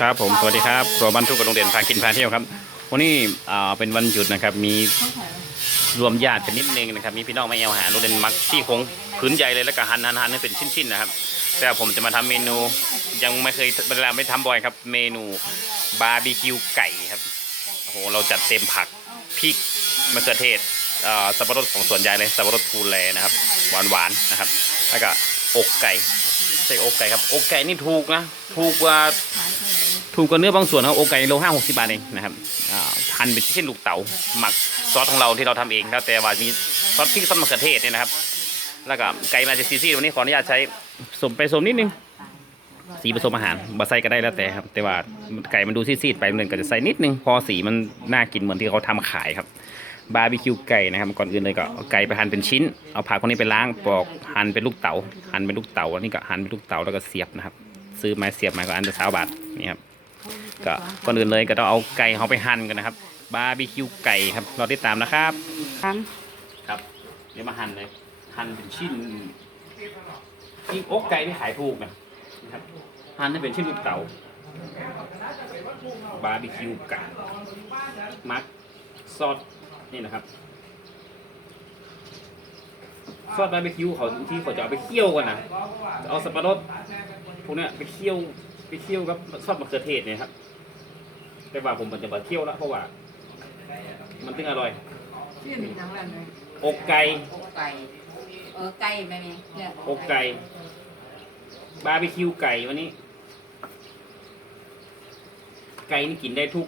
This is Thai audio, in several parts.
ครับผมสวัสดีครับครัวบ้านทุกกับโรงเรียนพากินพาเที่ยวครับ วันนี้อ่าเป็นวันหยุดนะครับ มีรวมญาติกันนิดนึงนะครับมีพี่น้องมาแอลหาโรเรียนมักที่คงพื้นใหญ่เลยแล้วก็หั่นหั่นหั่นให้เป็นชิ้นๆนะครับ แต่ผมจะมาทำเมนูยังไม่เคยเวลาไม่ทำบ่อยครับ เมนูบาร์บีคิวไก่ครับโอ้โหเราจัดเต็มผักพริกมะเขือเทศอ่าสับปะรดของสวนยายเลยสับปะรดภูแลนะครับหวานๆนะครับ แล้วก็อกไก่ใช่อกไก่ครับอกไก่นี่ถูกนะถูกกว่า ถูกกว่าเนื้อบางส่วนครับโอไก่โลห้าหกสิบาทเองนะครับหั่นเป็นเช่นลูกเต๋าหมักซอสของเราที่เราทำเองแล้วแต่ว่ามีซอสพริกซอสมะเขือเทศเนี่ยนะครับ แล้วก็ไก่มาจากซีซีวันนี้ขออนุญาตใช้ผสมไปผสมนิดนึงสีผสมอาหารบะไซก็ได้แล้วแต่ครับ แต่ว่าไก่มันดูซีดๆไปมันก็จะใส่นิดนึง พอสีมันน่ากินเหมือนที่เขาทำขายครับบาร์บีคิวไก่นะครับก่อนอื่นเลยก็ไก่ไปหั่นเป็นชิ้น เอาผักพวกนี้ไปล้างปอกหั่นเป็นลูกเต๋าหั่นเป็นลูกเต๋าอันนี้ก็หั่นเป็นลูกเต๋าแล้วก็เสียบนะครับ ซื้อไม้เสียบมาก็อันละสาบาทนี่ครับ ก็ก่อนอื่นเลยก็ต้องเอาไก่เขาไปหั่นกันนะครับบาร์บีคิวไก่ครับรอติดตามนะครับครับครับเดี๋ยวมาหั่นเลยหั่นเป็นชิ้นที่อกไก่ที่ขายถูกนะนะครับหั่นให้เป็นชิ้นลูกเต๋าบาร์บีคิวไก่มักซอสนี่นะครับซอสบาร์บีคิวเขาที่เขาจะเอาไปเคี่ยวกันนะจะเอาสับปะรดพวกเนี้ยไปเคี่ยว ไปเคี่ยวกับซอสมะเขือเทศเนี่ยครับ แต่ว่าผมมันจะมาเคี่ยวแล้วเพราะว่า มันถึงอร่อย ชื่อมีทั้งนั้นเลยอกไก่ อกไก่เออไก่แม่นี่เนี่ยอกไก่ บาร์บีคิวไก่วันนี้ ไก่นี่กินได้ทุก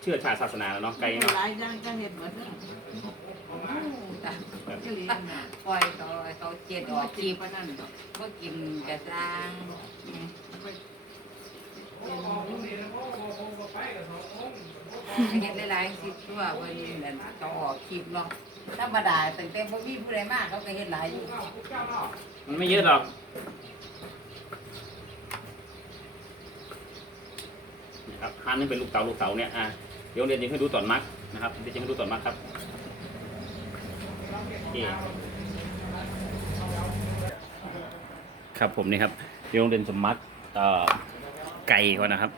เชื่อชาติศาสนาแล้วเนาะไก่เนาะหลายอย่างก็เห็ดเหมือนกันโอ้จ้ะก็เลยนะปล่อยเขาเขาเจ็ดออกกีกีบบนั่นดอกก็กินกระซังเเห็นหลายๆสิตัวเพิ่นนั่นเขาออกคลิปเนาะธรรมดาตั้งแต่บ่มีผู้ใดมากเขาก็เฮ็ดหลายอยู่มันไม่เยอะหรอกนี่ครับหั่นนี่เป็นลูกเต๋าลูกเต๋าเนี่ยอะเดี๋ยวเรียนยิงให้ดูตอนมักนะครับเดี๋ยวยิงให้ดูตอนมักครับโอเคครับผมนี่ครับเดี๋ยวโรงเรียนจะมักเอ่อ ไก่ก่อนนะครับ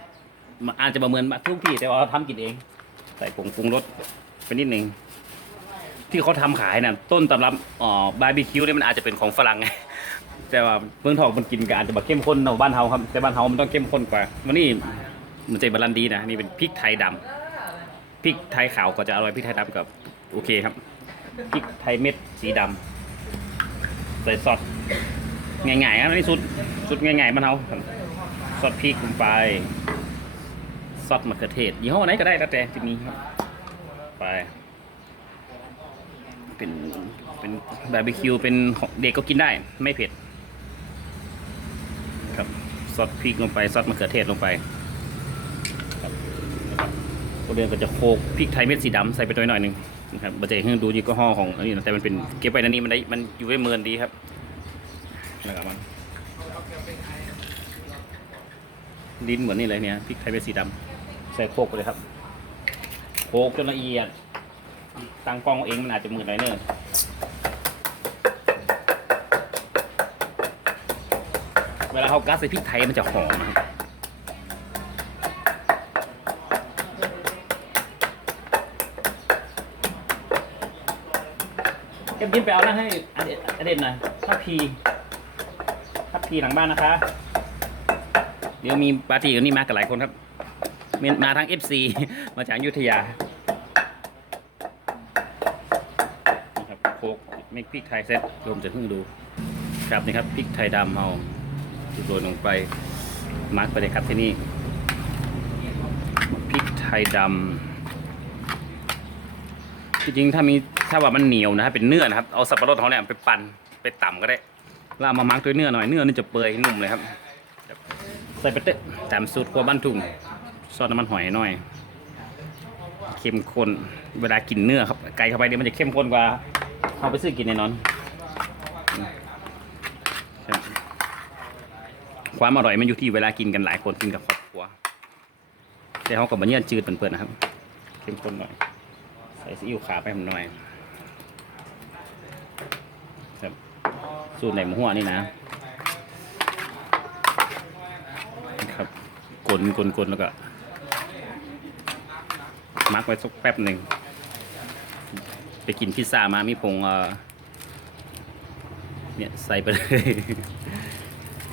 อาจจะประเมินทุกที่แต่ว่าเราทำกินเอง ใส่ผงปรุงรสไปนิดนึงที่เขาทำขายน่ะต้นตำรับอ๋อบาร์บีคิวเนี่ยมันอาจจะเป็นของฝรั่งไงแต่ว่าเมืองทองมันกินกันอาจจะแบบเข้มข้นเนาบ้านเฮาครับแต่บ้านเฮามันต้องเข้มข้นกว่าวันนี้มันจะบาลันดีนะนี่เป็นพริกไทยดำพริกไทยขาวก็จะอร่อยพริกไทยดำกับโอเคครับพริกไทยเม็ดสีดำใส่ซอสง่ายๆนะนี่สุดสุดง่ายๆบ้านเฮาครับ ซอสพริกลงไป ซอสมะเขือเทศ ยี่ห้อไหนก็ได้แล้วแต่จะมีครับ ไป เป็น เป็นบาร์บีคิว เป็นเด็กก็กินได้ ไม่เผ็ด ครับ ซอสพริกลงไป ซอสมะเขือเทศลงไป ครับนะเดือนก็จะโคกพริกไทยเม็ดสีดำใส่ไปตัวหน่อยหนึ่งนะครับบัจเจให้ดูยี่ห้อของอันนี้นะแต่มันเป็นเก็บไว้ในนี้มันได้ มันอยู่ไว้เมินดีครับแล้วก็มัน ลิ้นเหมือนนี่เลยเนี่ยพริกไทยเม็ดสีดำใส่โคกไปเลยครับโคกจนละเอียดตั้งกล้องเอาเองมันอาจจะมืดหน่อยเนอะเวลาเขากัสใส่พริกไทยมันจะหอมนะครับเก็บยินไปเอานะให้อเดอเดนหน่อยทัพพีทัพพีหลังบ้านนะคะ เดี๋ยวมีปาร์ตี้กันนี่มากันหลายคนครับมมาทั้ง FC มาจากยุธยาครับโคกเมกพริกไทยเซ็ตรวมจะเพิ่งดู ครับนี่ครับพริกไทยดำเอาโรยลงไปมาร์กไปเลยครับที่นี่พริกไทยดำจริงๆถ้ามีถ้าว่ามันเหนียวนะครับเป็นเนื้อนะครับเอาสับปะรดเขาเนี่ยไปปั่นไปต่ำก็ได้แล้วเอามามาร์กด้วยเนื้อหน่อยเนื้อนี่จะเปื่อยนุ่มเลยครับ ใส่ไปเตะตามสูตรครัวบ้านทุ่งซอสน้ำมันหอยหน่อย เข้มข้นเวลากินเนื้อครับไก่เข้าไปเนี่ยมันจะเข้มข้นกว่าเอาไปซื้อกินแน่นอนความอร่อยมันอยู่ที่เวลากินกันหลายคนกินกับครอบครัวแต่เขากับบะเนียจืดเปิดๆนะครับ เข้มข้นหน่อย ใส่ซีอิ๊วขาวไปหน่อยครับสูตรไหนหมูหัวนี่นะ ครับโก กล นกลนกลแล้วก็มักไว้สักแป๊บหนึ่ง ไปกินพิซซ่ามามีผงเนี่ยใส่ไปเลย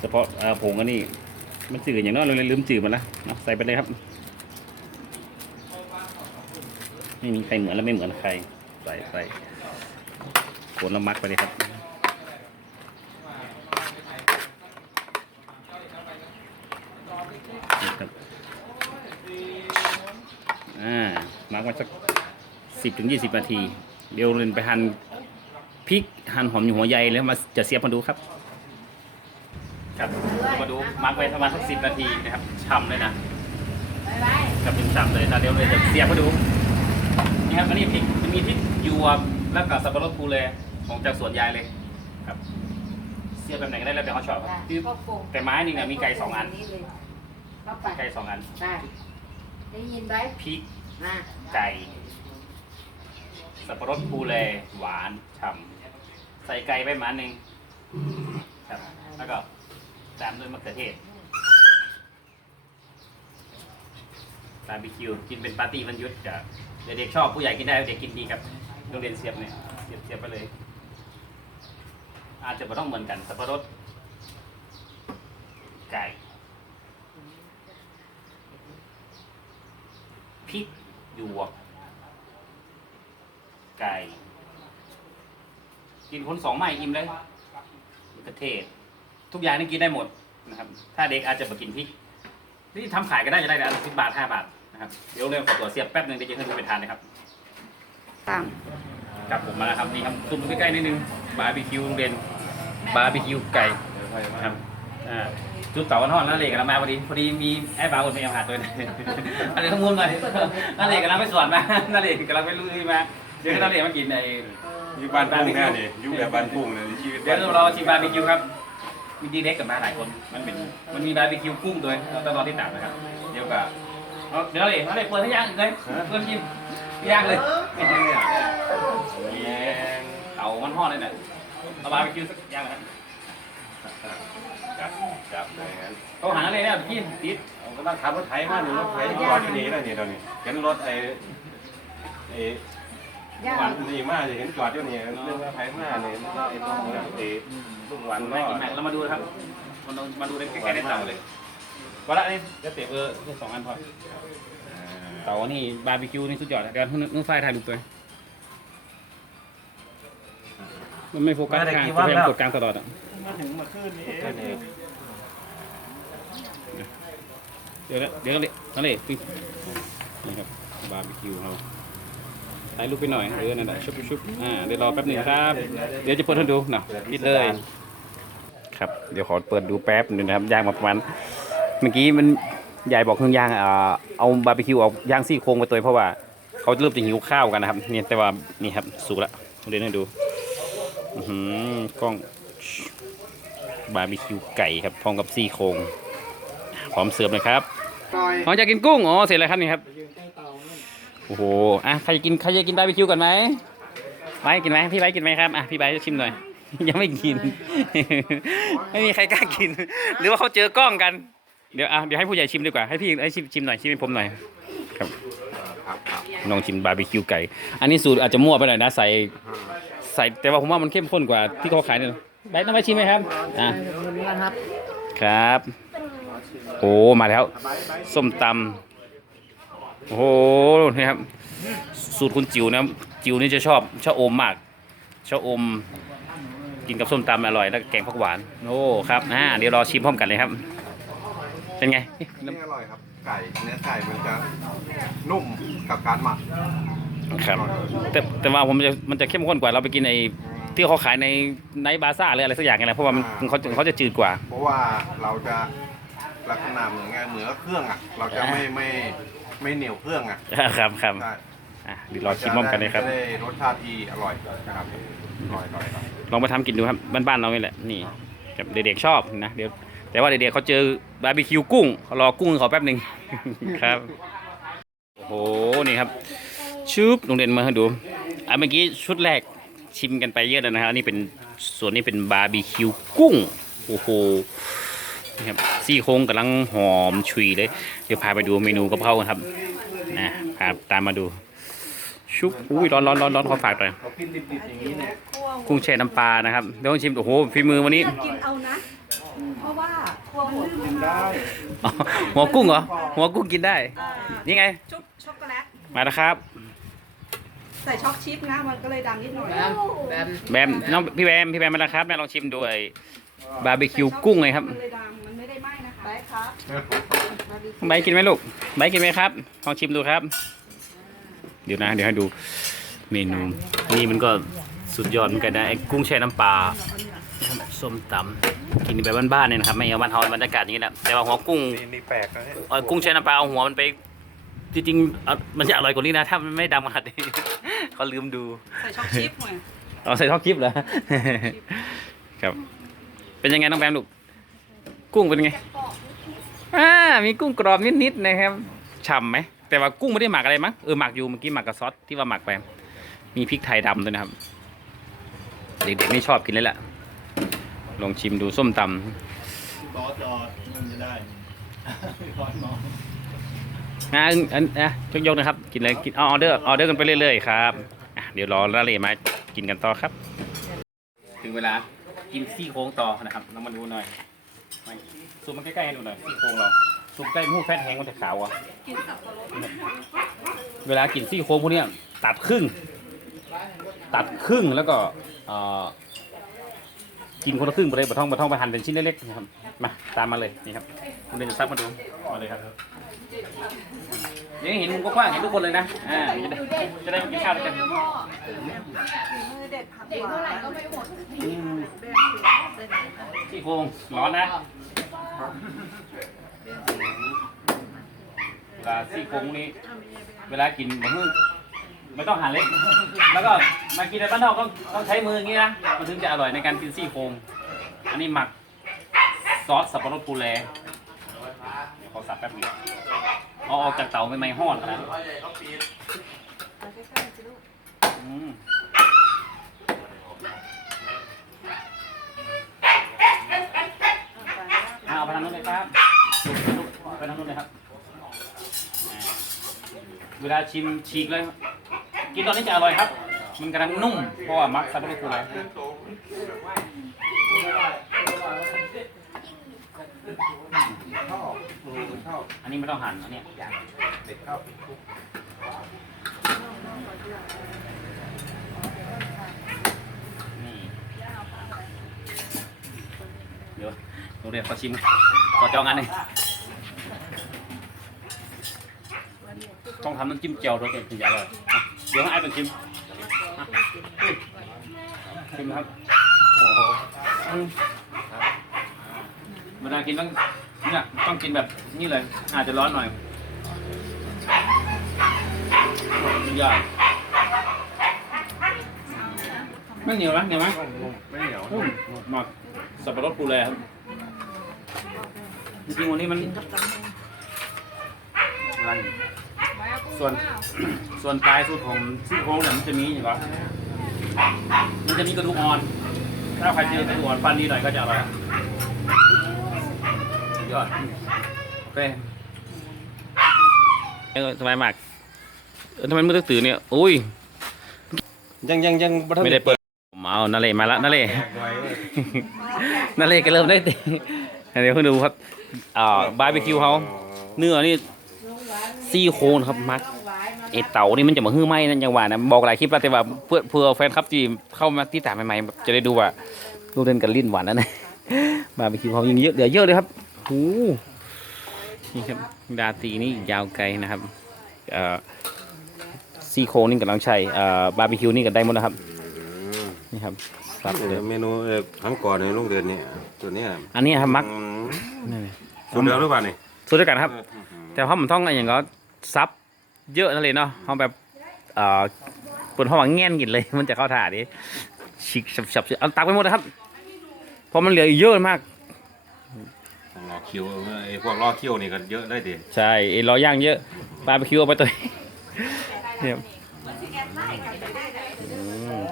เฉพาะผงอันนี้ มันจืดอย่างนั้นเราเลยลืมจืดมันละเอาใส่ไปเลยครับ ไม่มีใครเหมือนและไม่เหมือนใคร ใส่ใส่กดแล้วมักไปเลยครับ 10ถึง20 นาที เดี๋ยวเรนไปหั่นพริกหั่นหอมอยู่หัวใหญ่แล้วมาจะเสียบมาดูครับ ครับมาดูมาร์กไว้ประมาณสักสินาทีนะครับช่ำเลยนะกับเป็นช่ำเลยนะเดี๋ยวเลยจะเสียบมาดูนี่ครับอันนี้พริกจะมีพริกยวบแล้วก็สับปะรดภูเลของจากสวนยายเลยครับ เสียบแบบไหนก็ได้แล้วแต่เขาชอบครับคือแต่ไม้หนึ่เนี่ยมีไก่สองอันไก่สองอันได้ยินไหมพริกไก่ สับปะรดภูเลหวานฉ่ำใส่ไก่ไปหมาหนึ่งครับแล้วก็ตามด้วยมะเขือเทศบาร์บีคิวกินเป็นปาร์ตี้วันหยุดจะเด็กๆชอบผู้ใหญ่กินได้เด็กกินดีครับโรงเรียนเสียบเนี่ยเสียบเสียบไปเลย อาจจะไม่ต้องเหมือนกันสับปะรดไก่พริกหยวก ไก่ กินคนสองไม้อิ่มเลยมะเขือเทศ ทุกอย่างนี่กินได้หมดนะครับ ถ้าเด็กอาจจะมากินพริก นี่ทำขายก็ได้จะได้นะสิบบาทห้าบาทนะครับเดี๋ยวเรื่องขอตัวเสียบแป๊บหนึงเดี๋ยวจะขึ้นไปทานนะครับตามกลับผมมาแล้วครับนี่ครับตุ่มใกล้ๆนิดนึงบาร์บีคิวโรงเรียนบาร์บีคิวไก่ครับอ่าจุดเต่ากันทอดนั่นเลยกำลังมาพอดีพอดีมีไอ้บาร์คนไปเอาหาตัวนะอะไรข้อมูลหน่อยนั่นเลยกำลังไปสวนมานั่นเลยกำลังไปลุยมา เดี๋ยวให้นั่นเลยมากินในอยู่บ้านพุ่งแน่นี่อยู่แบบบ้านพุ่งเลยชีวิตเดี๋ยวเราชิมบาร์บีคิวครับมีดีเด็กกับมาหลายคน มันเป็นมันมีบาร์บีคิวกุ้งด้วยเราต้องรอที่ต่างนะครับ เดี๋ยวก็เอาเดี๋ยวเลยเอาเลยเปิดให้ย่างเลยเปิดชิมย่างเลยเต่ามันห่อดเลยเนี่ยเอาบาร์บีคิวสักอย่างนะครับจับจับเลยงั้นเขาหาอะไรแล้วพี่ติดผมก็ต้องขับรถไถมาหนูรถไถจอดที่นี่แล้วนี่ตอนนี้เห็นรถไอ้ไอ้ย่า วันนี่มาเห็นจอดอยู่นี่เรื่องไถมาเนี่ยไอ้ตรงนี้ไอ้ลุงวันก็ไม่กินไหนเรามาดูนะครับมันต้องมาดูใกล้ๆในเต่าเลยก็ละนี่จะเตะเออแค่สองอันพอเต่านี่บาร์บีคิวนี่สุดยอดเดี๋ยวนุ่งไฟถ่ายรูปตัวมันไม่โฟกัสทางพยายามกดกลางตลอดอะมาถึงมาขึ้นนี่เองเดี๋ยวนะเดี๋ยวเลยนั่นเลยนี่ครับบาร์บีคิวเรา ถ่ายรูปไปหน่อยเออนั่นแหละชุบชุบอ่าเดี๋ยวรอแป๊บหนึงครับ เดี๋ยวจะเปิดให้ดูนะปิดเลย ครับ เดี๋ยวขอเปิดดูแป๊บหนึงนะครับย่างมาประมาณเมื่อกี้มันยายบอกเครื่องย่างอ่าเอาบาร์บีคิวเอาย่างซี่โครงไปตัวเพราะว่าเขาเริ่มจะหิวข้าวกันนะครับนี่แต่ว่านี่ครับสุกแล้วเดี๋ยวให้ดูอื้อหือกล้องบาร์บีคิวไก่ครับพร้อมกับซี่โครงพร้อมเสิร์ฟเลยครับอ๋อจะกินกุ้งอ๋อเสร็จแล้วครับนี่ครับโอ้โห อะใครจะกินใครจะกินบาร์บีคิวก่อนไหมไว้กินไหมพี่ไว้กินไหมครับอะพี่ไว้จะชิมหน่อย ยังไม่กิน ไม่มีใครกล้ากิน หรือว่าเขาเจอกล้องกัน เดี๋ยวอะเดี๋ยวให้ผู้ใหญ่ชิมดีกว่าให้พี่ให้ชิมชิมหน่อยชิมให้ผมหน่อยครับลองชิมบาร์บีคิวไก่ อันนี้สูตรอาจจะมั่วไปหน่อยนะใส่ใส่แต่ว่าผมว่ามันเข้มข้นกว่าที่เขาขายเนี่ยไว้ต้องไปชิมไหมครับอะครับโอ้มาแล้ว ส้มตำ โอ้โหนี่ครับ สูตรคุณจิ๋วนะจิ๋วนี่จะชอบชะอมมากชะอม กินกับส้มตำอร่อยแล้วก็แกงผักหวานโอ้ครับอ่าเดี๋ยวรอชิมพร้อมกันเลยครับ เป็นไงนี่อร่อยครับ ไก่เนื้อไก่มันจะนุ่มกับการหมักครับ แต่แต่ว่าผมจะมันจะเข้มข้นกว่าเราไปกินในที่เขาขายในไนท์บาซ่าหรืออะไรสักอย่างไงนะเพราะว่ามันเขาเขาจะจืดกว่า เพราะว่าเราจะลักษณะเหมือนไงเหมือนเครื่องอะ เราจะไม่ไม่ ไม่เหนียวเครื่องอะครับครับใช่อะเดี๋ยวรอชิมพร้อมกันเลยครับ จะได้รสชาติที่อร่อยนะครับอร่อยอร่อยครับลองมาทำกินดูครับบ้านๆเรานี่แหละนี่กับเด็กๆชอบนะเดี๋ยวแต่ว่าเด็กๆเขาเจอบาร์บีคิวกุ้งเขารอกุ้งเขาแป๊บหนึ่ง ครับโอ้โหนี่ครับชุบโรงเรียนมาให้ดูอะเมื่อกี้ชุดแรกชิมกันไปเยอะแล้วนะครับอันนี่เป็นส่วนนี้เป็นบาร์บีคิวกุ้งโอ้โห นี่ครับซี่โครงกำลังหอมฉุยเลย เดี๋ยวพาไปดูเมนูกะเพรากันครับนะพาตามมาดู ชุบอุ้ยร้อนร้อนร้อนร้อนขอฝากหน่อยเขากินดิบๆอย่างนี้เนี่ยกุ้งแช่น้ำปลานะครับเดี๋ยวต้องชิมโอ้โหฝีมือวันนี้กินเอานะ เพราะว่าครัวหัวกินได้อ๋อหัวกุ้งเหรอหัวกุ้งกินได้นี่ไงชุบช็อกโกแลตมาแล้วครับใส่ช็อกชิปนะมันก็เลยดำนิดหน่อยแบบแบบแบมน้องพี่แบมพี่แบมมาแล้วครับแม่ลองชิมดูไอ้บาร์บีคิวกุ้งไงครับมันเลยดำมันไม่ได้ไหม้นะคะได้ ครับใบร์ทกินไหมลูกใบร์ทกินไหมครับลองชิมดูครับ เดี๋ยวนะ เดี๋ยวให้ดูเมนูนี่มันก็สุดยอดเหมือนกันนะไอ้กุ้งแช่น้ำปลาส้มตำกินแบบบ้านๆเนี่ยนะครับไม่เอาบ้านเฮาบรรยากาศอย่างนี้นะแต่ว่าหัวกุ้งนี่นี่แปลกนะเนี่ยเอากุ้งแช่น้ำปลาเอาหัวมันไปจริงๆเอามันจะอร่อยกว่านี้นะ ถ้ามันไม่ดำขนาดนี้เขาลืมดู ใส่ช็อกชิปหน่อยเอาใส่ท่อคลิปเหรอครับ เป็นยังไงน้องแบมลูกกุ้งเป็นไงอ่า มีกุ้งกรอบนิดๆนะครับฉ่ำไหมแต่ว่ากุ้งไม่ได้หมักอะไรมั้งเออหมักอยู่เมื่อกี้หมักกับซอสที่ว่าหมักไปมีพริกไทยดำด้วยนะครับเด็กๆนี่ชอบกินเลยแหละลองชิมดูส้มตต่อจอดมันจะได้ร้อนมองำอะอันอันอะยกยกนะครับ กินเลยกินเอาออเดอร์ออเดอร์กันไปเรื่อยๆครับอะเดี๋ยวรอละเลยมากินกันต่อครับ ถึงเวลากินซี่โครงต่อนะครับเรามาดูหน่อยมาซูมมันใกล้ๆให้ดูหน่อยซี่โครงเรา ซูมใกล้มูแฟตแห้งมันจะขาวอะเวลากินซี่โครงพวกเนี้ยตัดครึ่ง ตัดครึ่งแล้วก็กินคนละครึ่งไปเลยบะท่องบะท่องไปหั่นเป็นชิ้นเล็กๆนะครับมาตามมาเลยนี่ครับคุณเดินจะซักมาดูมาเลยครับยวให้เห็นมุมกว้างเห็นทุกคนเลยนะอ่าจะได้จะได้มากินข้าวด้วยกันซี่โครงร้อนนะ เวลาซี่โครงนี้ เวลากินบะฮึ่งไม่ต้องหันเล็ก แล้วก็มากินในบ้านนอกต้องต้องใช้มืออย่างนี้นะมันถึงจะอร่อยในการกินซี่โครงอันนี้หมักซอสสับปะรดปูแลเดี๋ยวขอสับแป๊บเดียวเอาออกจากเตาไม่ไม่ห้อนนาดนั้นอืมเอาไปทางนู้นเลยครับ ไปทางนู้นเลยครับอ่าเวลาชิมฉีกเลยกินตอนนี้จะอร่อยครับ มันกำลังนุ่มเพราะว่ามักสับปะรดปูแลอันนี้ไม่ต้องหั่นอันเนี้ยเด็กเข้านี่เดี๋ยวโรงเรียนขอชิมขอจองอันหนึง ต้องทำน้ำจิ้มเจียวด้วยถึงจะอร่อยอะเดี๋ยวให้ไอ้เป็นชิมอะชิมนะครับโอ้โหอืมเวลากินต้องเนี่ยต้องกินแบบนี้เลย อาจจะร้อนหน่อยสุดยอดไม่เหนียวนะเหนียวไหมไม่เหนียวมหมักสับปะรดปูแลครับจริงๆวันนี้มันอะไร ส่วนส่วนปลายสุดของซี่โครงเนี่ยมันจะมีอย่างไรมันจะมีกระดูกอ่อน ถ้าใครเจอกระดูกอ่อนฟันดีหน่อยก็จะอร่อยสุดยอดโอเคเออสบายมากเออทำไมมือถือเนี่ยอุ้ยยังยังยังบ่ทันไม่ได้เปิดผมเอานาเล่มาแล้วนาเล่ไว้เว้ยนาเล่ก็เริ่มได้ตีเดี๋ยวคุณดูครับอ่าบาร์บีคิวเขาเนื้อนี่ ซี่โครงครับมักไอเต่านี่มันจะมาฮื้อไหมนั่นยังว่านะบอกหลายคลิปแล้วแต่ว่าเพื่อเพื่อแฟนครับที่เข้ามาที่ตามใหม่ๆจะได้ดูว่าลูกเล่นกันลิ้นหวานนั่นนะบาร์บีคิวเขายิงเยอะเหลือเยอะเลยครับโอ้โหนี่ครับดาตีนี่ยาวไกลนะครับเอ่อซี่โครงนี่กำลังใช้เอ่อบาร์บีคิวนี่ก็ได้หมดนะครับนี่ครับสับเลยเมนูเอ่อครั้งก่อนในลูกเดือนเนี่ยตัวเนี้ยอันนี้ครับมักอืมนี่เลยสูตรเดิมหรือเปล่านี่สูตรเดียวกันครับเออแต่เพราะมันต้องอะไรอย่างก็ ซับเยอะนั่นเลยเนาะเขาแบบเอ่อเปิดห้องแง่นกินเลยมันจะเข้าถ่าดิชิกฉับฉับเอาตักไปหมดนะครับเพราะมันเหลืออีกเยอะมากรอคิวไอ้พวกล่อคิวนี่ก็เยอะได้ดิใช่ไอ้รอย่างเยอะปลาไปคิวเอาไปตัวนี้เนี่ยอืม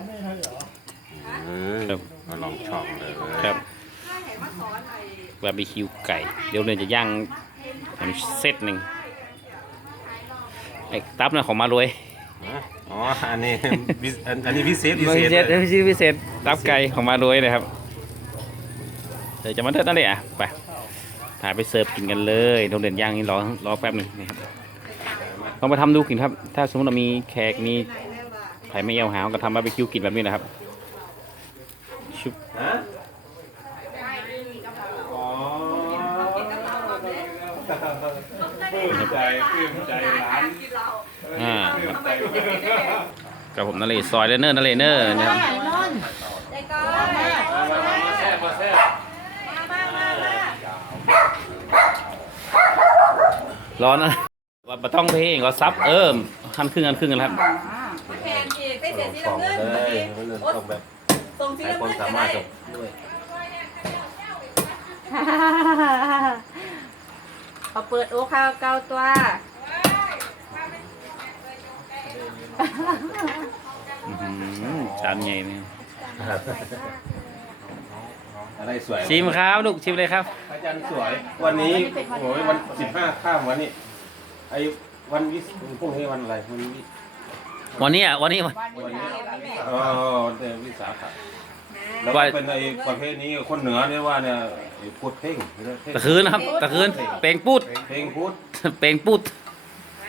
เออครับมาลองช่องเลยครับถ้าเห็นว่าสอนไอ้บาร์บีคิวไก่ เดี๋ยวเนี่ยจะย่างอันเซตหนึ่ง ไอ้ตับนะของมารวยอ๋อ อันนี้พิเศษอันอันนี้พิเศษพิพิเศเศษษพิเศษพิเศษตับไก่ของมารวยนะครับเดี๋ยวจะมาเทิดนั่นเลยอะไปถ่ายไปเสิร์ฟกินกันเลยโรงเรียนย่างนี่รอรอแป๊บหนึ่งนะครับลองไปทำดูกินครับ ถ้าสมมติเรามีแขกมีไผ่ไม่เอวหาวก็ทำบาร์บีคิวกินแบบนี้นะครับชุบ ฮะอ๋อป ลื้มใจปลื้มใจร้านอ่าปลื้มใจกับผมนั่นเลยซอยเลเนอร์นั่นเลยเนอร์นะครับใจก้อนมามามาแซ่บมาแซ่บมามามาร้อนนะว่าบะต้องเพลงก็ซับเอิมคันครึ่งคันครึ่งกันครับแทนอีกได้เสียสีของน้ำเงินเลเมื่อยกี้มันต้องแบบส่งสีใช้น้ำควาเงิมนสาก็มารได้ถด้วย เอาเปิดโอ้ข้าวเกาตัวอื้อหือจานใหญ่เนี่ยอะไรสวยชิมครับลูกชิมเลยครับ อาจารย์สวย วันนี้โอ้ยวันสิบห้าข้ามวันนี้ ไอ้วันวิสพรุ่งนี้วันอะไรวันวิวันนี้อะวันนี้วันวันนี้อ๋อเดือนวิสาขะ แล้วก็เป็นไอ้ประเภทนี้คนเหนือเนี่ยว่าเนี่ยไอ้พูดเพ่งเพ่งตะคืนนะครับตะคืนเปลงปูดเพลงพูดเปลงปูด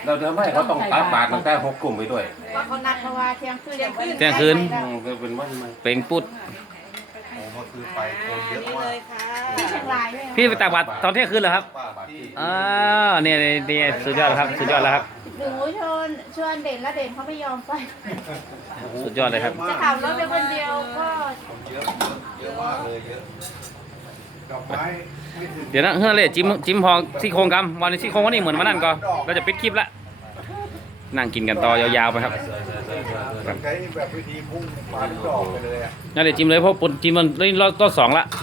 เราจะไม่เขาต้องตัดบาทตั้งแต่หกกลุ่มไปด้วยว่าเขานัดเพราะว่าเที่ยงคืนเที่ยงคืนเที่ยงคืนอืมก็เป็นวันใหม่เปลงปูดโอ้ก็คือไปคนเยอะนี่มาเลกยค่ะที่เชียงรายด้วยพี่ไปตักบาตรตอนเที่ยงคืนเหรอครับป้าที่อ่าเนี่ยเนี่ยเนี่ยสุดยอดครับ สุดยอดแล้วครับ หนูชวนชวนเด่นแล้วเด่นเขาไม่ยอมไป สุดยอดเลยครับ จะขับรถไปคนเดียวก็เยอะเยอะมากเลยเยอะดอกไม้ไม่ถึงเดี๋ยวนะเฮ้ยเลยจิ้มจิ้มพอซี่โครงกำวันนี้ซี่โครงวันนี้เหมือนวันนั้นก็เราจะปิดคลิปละนั่งกินกันต่อยาวๆไปครับใช้แบบวิธีพุ่งปาลูกดอกไปเลยอะนั่นเลยจิ้มเลยเพราะปนจิ้มมันนี่รอบรอบสองละ เ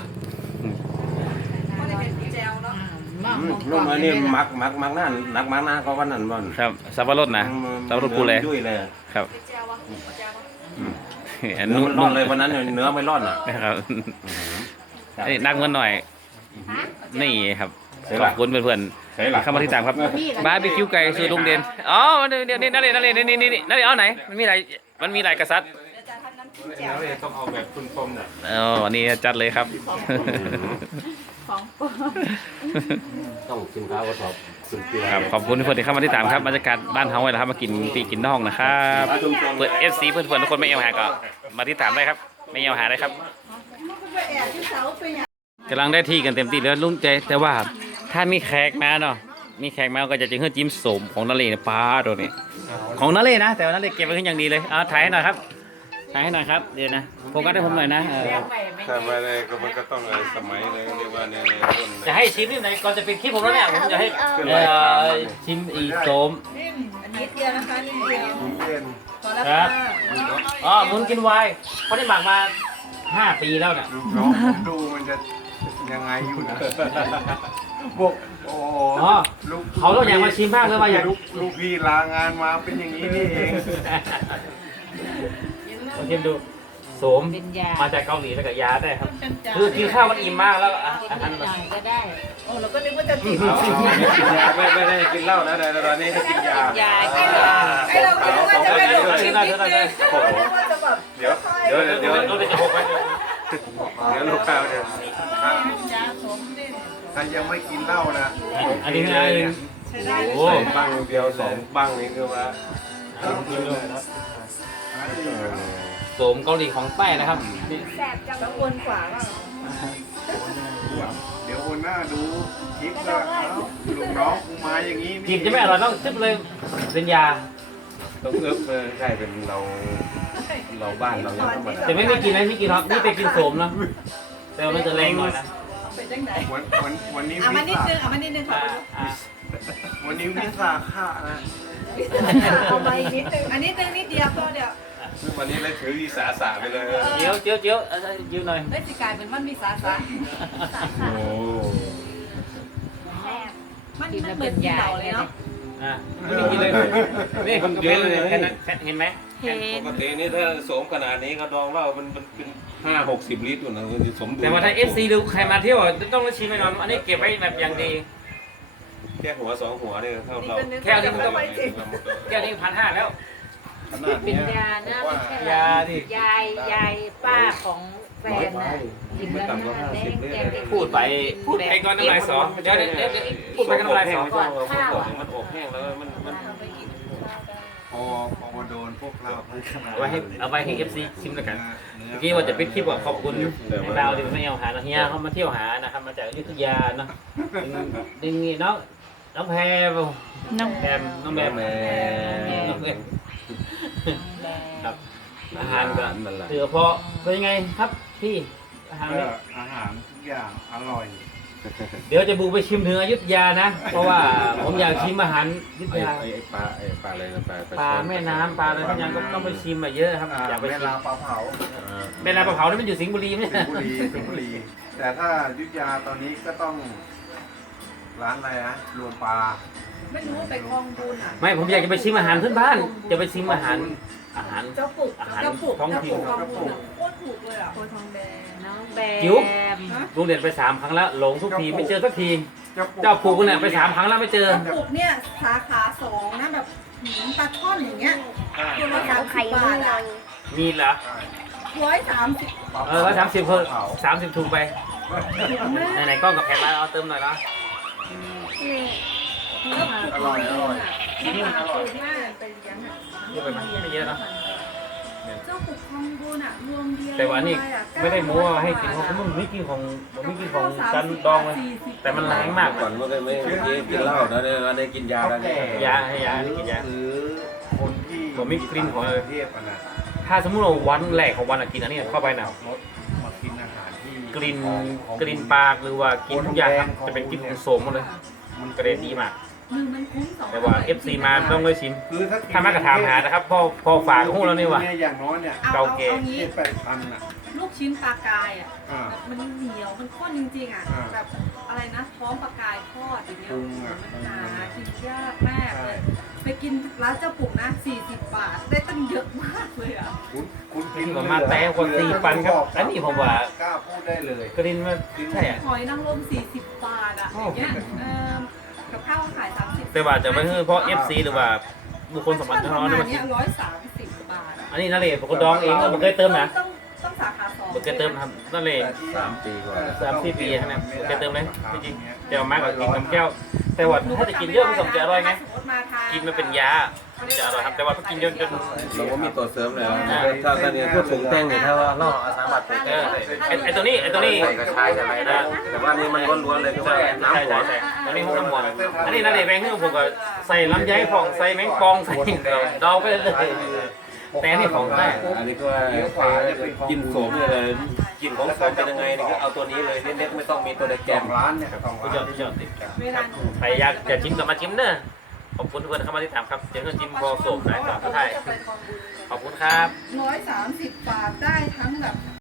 ขาได้เป็นแจวเนาะ อืมลูกมานี่มักมักมักหน้านักมักหน้าก็วันนั้นวันครับสับปะรดนะสับปะรดปูเลยยุ่ยเลยครับเป็นแจววะแจววะอันเนื้อนู้นมันร่อนเลยวันนั้นเนี่ยเนื้อไม่ร่อนอะนะครับอันนี้นักเงินหน่อยนี่ครับใช่ขปะอบคุณเพื่อนใช่หลักๆเข้ามาที่ตามครับบาร์บีคิวไก่สูตรลุงเด่นอ๋อเดี๋ยวเดี๋ยวนี่นั่นเลยนั่นเลยนี่นี่นี่นั่นเลยเอาไหนมันมีหลายมันมีหลายกษัตริย์เดี๋ยวจะทำน้ำจิ้มแจวต้องเอาแบบคุณคมเนี่ยอ๋อนี่จัดเลยครับของโปรด ต้องกินข้าวกระสอบสุดเกลือครับขอบคุณเพื่อนๆที่เข้ามาที่ตามครับบรรยากาศบ้านเฮาเลยนะครับมากินปีกินน่องนะครับเปิดเอฟซีเพื่อนๆทุกคนไม่เอวหาก็มาที่ตามได้ครับ ไม่เอวหาได้ครับไปแอบที่เสาไปเนี่ยกำลังได้ที่กันเต็มที่แล้วลุงใจแต่ว่าถ้ามีแขกมาเนาะมีแขกมาก็จะจึงให้จิ้มสมของนาเลเนี่ยป้าตัวนี้ของนาเลนะ แต่ว่านาเลเก็บไว้ขึ้นอย่างดีเลยเอาถ่ายให้หน่อยครับ ถ่ายให้หน่อยครับ เดี๋ยวนะโฟกัสให้ผมหน่อยนะเออถ้าไม่ได้ก็มันก็ต้องอะไรสมัยเลยเรียกว่าในต้นจะให้ชิมนี่ไหนก่อนจะเป็นคลิปผมแล้วเนี่ยผมจะให้เอ่อชิมอีสมอันนี้เดียวนะคะนี่เดียวเย็นพอแล้วครัค่ะบ อ๋อหมุนกินไวน์เขาได้หมักมาห้าปีแล้วเนี่ยลูกน้องผมดูมันจะยังไงอยู่นะบอกโอ้โหอ๋อลูกเขาต้องอยากมาชิมมากเลยว่าอยาก ลูกลูกพี่ลางานมาเป็นอย่างนี้นี่เอง ลองชิมดูโสมมาจากเกาหลีแล้วกับยาได้ครับ คือกินข้าวมันอิ่มมากแล้วอะอาหารมันก็ได้โอ้เราก็นึกว่าจะติดกินยาไม่ไม่ได้กินเหล้านะแต่ตอนนี้ได้กินยา ยาไอ้เราไอ้เราคิดว่าจะไปดูชิมนิดนึงโอ้โหว่าจะแบบเดี๋ยวเดี๋ยวเดี๋ยวเราเดี๋ยวจะหกไว้เดี๋ยวลูกค้าเนี่ยถ้ายังไม่กินเหล้านะอันนี้นะโอ้บังเดียวสองบังนี่คือว่า โสมเกาหลีของใต้นะครับแสบจังแล้ววนขวาบ้างเดี๋ยววันหน้าดูคลิปก็เอ้าลูกน้องกูมาอย่างนี้กินจะไม่อร่อยต้องซึบเลยเป็นยาต้องเอิบเออใช่เป็นเราเราบ้านเรายังธรรมดาแต่ไม่ไม่กินนะไม่กินครับนี่ไปกินโสมนะแต่ว่ามันจะแรงหน่อยนะเป็นจังไหนวันวันวันนี้อะวิมานิดสานึงอะมานิดนึงค่ะอ่าอ่าวันนี้วิสาขะนะเอาไปนิดนึงอันนี้นึงนิดเดียวพอเดี๋ยว วันนี้เลยถือวิสาสะไปเลยเจียวเจียวเจียวเอาเอาเจียวหน่อยเอ้ยสิกลายเป็นมันมีสาสะโอ้มันมันเหมือนกินเหล่าเลยเนาะอ่าไม่ได้กินเลยนี่คนเยอะเลยแค่นั้นแค่เห็นไหมเห็นปกตินี่ถ้าโสมขนาดนี้ก็ดองเหล้ามันมันเป็นห้าหกสิบลิตรอยู่นะคือสมดุลแต่ว่าถ้า FC ดูใครมาเที่ยวต้องชิมแน่นอนอันนี้เก็บไว้แบบอย่างดี แค่หัวสองหัวเนี่ยเท่าเรา แค่นี้มันก็ แก้วนี้พันห้าแล้ว ขนาดเป็เนี้นยยานะว่าไม่ใช่ยาดิ ยายยายป้าของแฟนน่ะกินไม่แล้วต่ำกว่าหห้าน้าแดสิบงลิตแดรงพูดไปพูดไปก่อนน้ำลายสอเดี๋ยวเดี๋ยวเดี๋ยวเดี๋ยวพูดไปก็น้ำลายสอก่อนข้าวมันอบแห้งแล้วมันมันพอพอโดนพวกเราเอาไว้ให้เอาไว้ให้ FC ชิมแล้วกัน เมื่อกี้ว่าจะปิดคลิปว่าขอบคุณดาวที่มาเที่ยวหาเฮียเขามาเที่ยวหานะครับมาจากอยุธยาเนาะดึงนี่น้องน้องแพรน้องแพรน้องแพรน้องแพรครับ อาหารก็นั่นแหละเสือเพาะเป็นยังไงครับพี่อาหารก็นี่อาหารทุกอย่างอร่อย เดี๋ยวจะบุกไปชิมถึงอยุธยานะ เพราะว่าผมอยากชิมอาหารอยุธไอ้ยาไอ้ปลาไอ้ปลาอะไรนะปลาปลาแม่น้ำปลาอะไรทุกอย่างก็ต้องไปชิมมาเยอะครับอ่าอยากไปเวชิมลาปลาเผาเวลาปลาเผานี่มันอยู่สิงห์บุรีไหมสิงห์บุรีสิงห์บุรี แต่ถ้าอยุทธยาตอนนี้ก็ต้อง ร้านอะไรนะรวมปลาไม่รู้ว่าไปคลองบุญอะไม่ผมอยากจะไปชิมอาหารพื้นบ้าน จะไปชิมอาหาร อาหารเจ้าปลุกอาหารเจ้าปลุกท้องเจ้าถิ่ปนลุกคลองบุญอะโคตรถูกเลยอะโคตรทองแดง น้องแบจิ๋ว มลุงเด่นไปสามครั้งแล้วหลงทุกทีไม่เจอสักที เจ้าเจ้าผูกเนี่ยไปสามครั้งแล้วไม่เจอเจ้าปลุกเนี่ยสาขาสองนะแบบหืมปลาช่อนอย่างเงี้ยตัวละสามสิบบาทอะมีเหรอ ร้อยสามสิบเออสามสิบเพิ่มสามสิบถูกไปไหนๆกล้องกับแพนมาเอาเติมหน่อยเนาะอร่อยอร่อยนี่มันอร่อยมากไปเลี้ยงอะเย อะไปไหมไม่เยอะเนาะเจ้าปลุกคลองบุญอะรวมเดียวแต่ว่านี่ไม่ได้โม้ว่าให้กินของผมไม่กินของผมไม่กินของกันดองเลยแต่มันแรงมากก่อนเมื่อกี้ไม่กินกินเหล้าแล้วเนี่ยได้กินยาแล้วเนี่ยยาให้ยาให้กินยาหรือคนที่ผมไม่กลิ่นของเทพอะนะถ้าสมมติว่าวันแรกของวันอะกินอันนี้เข้าไปนะรถมากินอาหารที่กลิ่นของของกลิ่นปากหรือว่ากินทุกอย่างครับจะเป็นกลิ่นของโสมหมดเลยมันกระเด็นดีมาก หนึ่งมันคุ้มสองแต่ว่า FC มาต้องเลยชิม คือถ้าถ้ามากระถามหานะครับพ่อพ่อฝากหูแล้วนี่ว่ะเยอย่างน้อยเนี่ยเอาเกาเอาเกะเอางี้เจ็ดแปดพันอะ ลูกชิ้นปลากายอะอ่ามันเหนียวมันข้นจริงๆอะอ่าแบบอะไรนะท้องปลากายทอดอย่างเงี้ยปรุงอะมันหากินยากมากเลยไปกินร้านเจ้าปุกนะ40 บาทได้ตั้งเยอะมากเลยอะคุณคุณกินประมาณแต่กว่าสี่ปันครับอันนี้ผมว่า กล้าพูดได้เลย กลิ่นมันใช่อะหอยนางรม40 บาทอะอย่างเงี้ยเออ กับข้าวขาย30แต่ว่าจะไม่ใช่เพราะ FC หรือว่าบุคคลสมบัติปเท่าระนั้นมาณมาเนี้ชิยมร้อยสามสิบบาทอะอันนี้นั่นเลยผมก็ดองเองก็ผมเคยเติมนะต้องต้องสาขาสองผมเคยเติมนะครับนั่นเลยสามปีกว่าสามสี่ปีนะผมเคยเติมเลยจริงๆแต่ว่ามากกว่ากินน้ำแก้ว แต่ว่าถ้าจะกินเยอะมันสมจะอร่อยไงสมมติมาทานกินมันเป็นยา จะอร่อยครับแต่ว่าถ้ากินจนจนเราก็มีตัวเสริมแล้วถ้าตอนนี้พูดถึงแต้งเนี่ยถ้าว่าเราเอาสามบาทเออไอ้ไอ้ตัวนี้ไอ้ตัวนี้ใส่กระชายใส่อะไรนะแต่ว่านี่มันล้วนๆเลยคือใช่ว่าใช่น้ำหัวใช่ใช่อันนี้พวกน้ำหวานอันนี้นั่นเองแบงค์ผมก็ใส่ลำไยผ่องใส่แมงปองใส่ดองไปเลยแต่อันนี่ของแท้อันนี้ก็กินโสมเนี่ยเลยกินของโสมเป็นยังไงนี่ก็เอาตัวนี้เลยเน้นๆไม่ต้องมีตัวในแกสอมงร้านเนี่ยสองสุดร้ายอดนสุดยอดดิเวลาใครอยากจะชิมก็มาชิมเนอะ ขอบคุณทุกคนเข้ามาที่ถามครับเจอกันชิมบอโศกนะก่อนสุดท้ายขอบคุณครับ ร้อยสามสิบบาทได้ทั้งแบบ